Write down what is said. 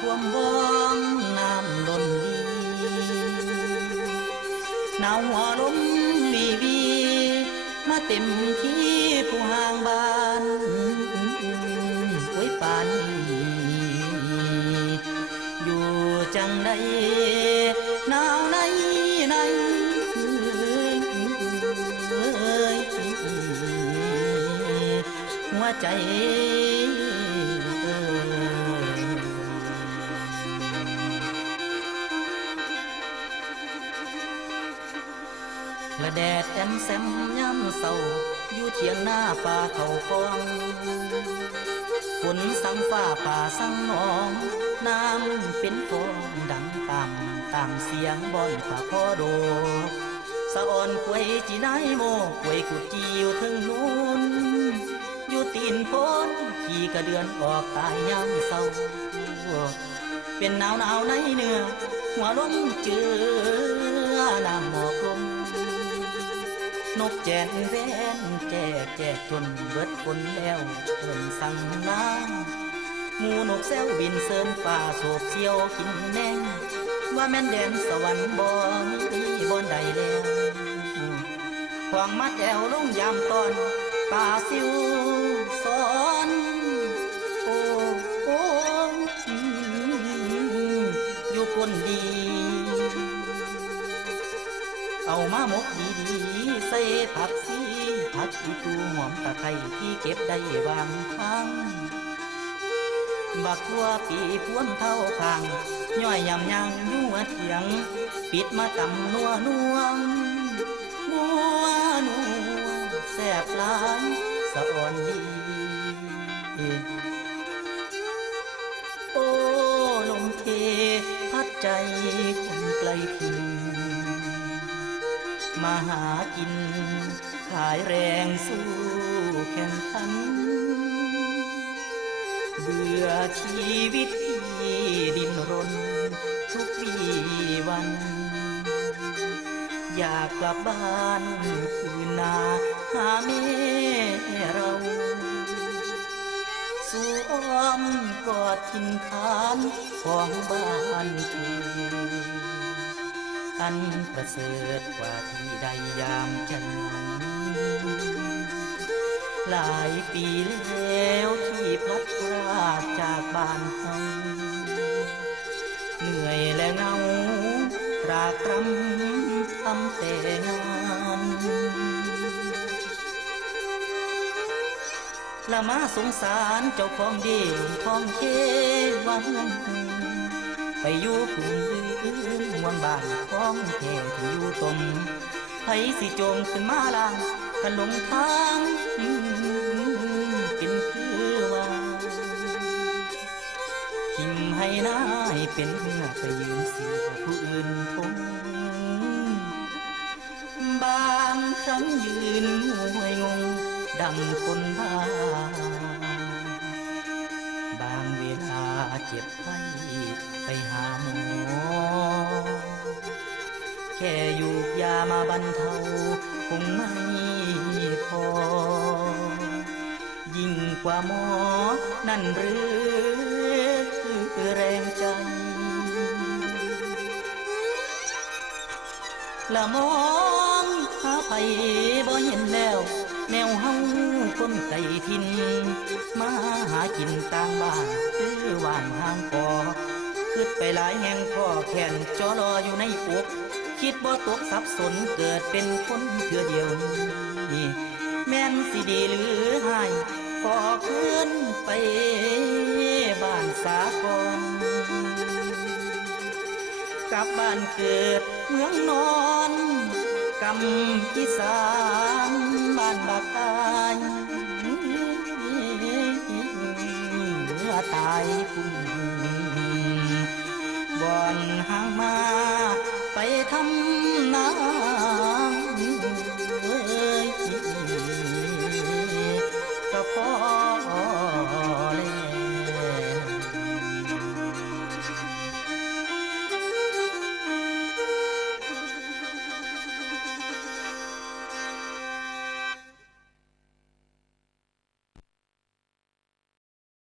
พวมบ้องน้ำล้นดีหนาวหัวลมวีวีมาเต็มที่ผู้ห่างบ้านไว้ป่านนี้อยู่จังใดหนาวในหัวใจละแดดแอมแซมย้ำเศร้าอยู่เทียงหน้าป่าเขาฟองฝนสังฟ้าป่าสังนองน้ำเป็นฟองดังตามเสียงบ่อยป่าพ่อโดสะอ่อนควยจีนายโมควยกุดจีอยู่ถึงนู้นอยู่ตีนพ้นขี่กระเดือนออกตายย้ำเศร้าเป็นหนาวในเนื้อหัวลมเจือน้ำหมอกลมนกแจนแวนแก่จนเบิดฝนแล้วเริ่มสั่งน้ำหมูนกแซวบินเซินฟ้าโศกเสียวกินแมงว่าแม่นแดนสวรรค์บ่มีบ่อนใดแล้วควางมาแจวลงยามตอนป่าซิวสอนโอ้อยู่คนดีเอามาหมกดีๆใส่ผักซีผักอีตูหอมตะไคร้ที่เก็บได้วางทางบักทั่วปีพวนเท่าคางย่อยยำยังยัวเถียงปิดมาตำนัวแซ่บล้านสะอ่อนดีโอ้ลมเทพัดใจคนไกลถิ่นมาหากินขายแรงสู้แข่งขันเบื่อชีวิตที่ดิ้นรนทุกปีวันอยากกลับบ้านคืนนาหาแม่เราสู่อ้อมกอดถิ่นฐานของบ้านคืออันประเสริฐกว่าที่ใดยามจันหลายปีแล้วที่พลัดพรากจากบ้านเฮาเหนื่อยและเหงาตรากตรำทำแต่งานละมาสงสารเจ้าของดีท้องเควังไปอยู่กรุงมวนบ้านของแท้ที่อยู่ตมไผสิโจมขึ้นมาล่างกันหลงทางเป็นคือว่าทิมให้นายเป็นเมื่อไปยืนเสียผู้อื่นทงบางครั้งยืนงวยงงดังคนบ้าบางเวลาเจ็บไข้ไปหาหมอแค่อยู่ยามาบรรเทาคงไม่พอยิ่งกว่าหมอนั่นหรือแรงใจละมองหาไผบ่เห็นแล้วแนวเฮาคนไกลถิ่นมาหากินต่างบ้านคือว่านห่างกอคิดไปหลายแห่งพ่อแขนจอรออยู่ในอกคิดบ่ตกสับสนเกิดเป็นคนเทื่อเดียวนี่แม่นสิดีหรือหายขอคืนไปบ้านสากลกลับบ้านเกิดเมืองนอนกำอีสานบ้านบักตายเมื่อตายพุ่นบ่อนห่างมาไปทำ